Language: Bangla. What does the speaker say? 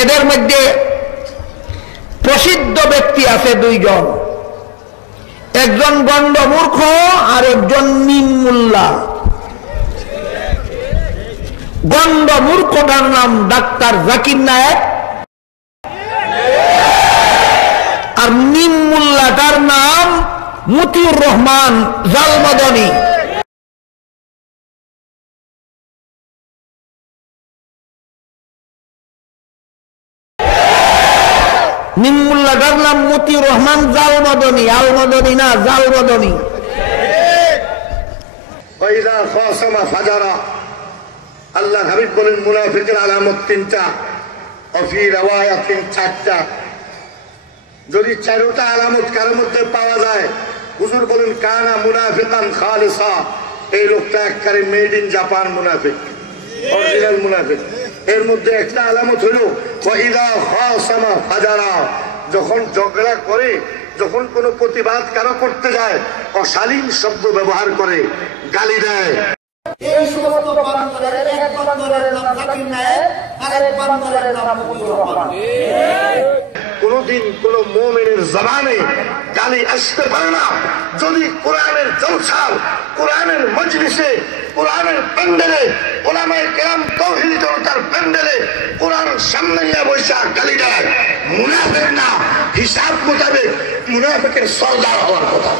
এদের মধ্যে প্রসিদ্ধ ব্যক্তি আছে দুইজন, একজন গণ্ড মূর্খ আর একজন মিম মোল্লা। গণ্ড মূর্খটার নাম ডাক্তার জাকির নায়েক, আর মিম মোল্লাটার নাম মতিউর রহমান জালমাদনী। মিম মোল্লাটার নাম মতিউর রহমান জালমাদনী, আলমাদনী না, জালমাদনী। আল্লাহ হাবিব বলেন মুনাফিকের আলামত তিনটা, অফি রাওয়ায়াতিন চারটা। যদি চারোটা আলামত কারোর মধ্যে পাওয়া যায়, হুজুর বলেন কানা মুনাফিকান খালিসা, এই লোকটা একবারে মেড ইন জাপান মুনাফিক, অরিজিনাল মুনাফিক। এর মধ্যে একটা আলামত হলো ওয়াইদা খাসামা ফাজারা, যখন ঝগড়া করে, যখন কোনো প্রতিবাদ কারো করতে যায়, অশালীন শব্দ ব্যবহার করে, গালি দেয়। এই সমস্ত বান্দরের এক বান্দরের নাম জাকির নায়েক, আরেক বান্দরের নাম মতিউর রহমান। কোনদিন কোন মুমিনের জবানে গালি আসতে পারে না যদি কোরআনের জলসার, কোরআনের মজলিসে, কোরআনের প্যান্ডেলে, ওলামায়ে কেরাম তাওহীদ জনতার প্যান্ডেলে কোরআন সামনে নিয়ে বসে গালি দেয়। মুনাফিক না, হিসাব মোতাবেক মুনাফিকের সরদার হওয়ার কথা।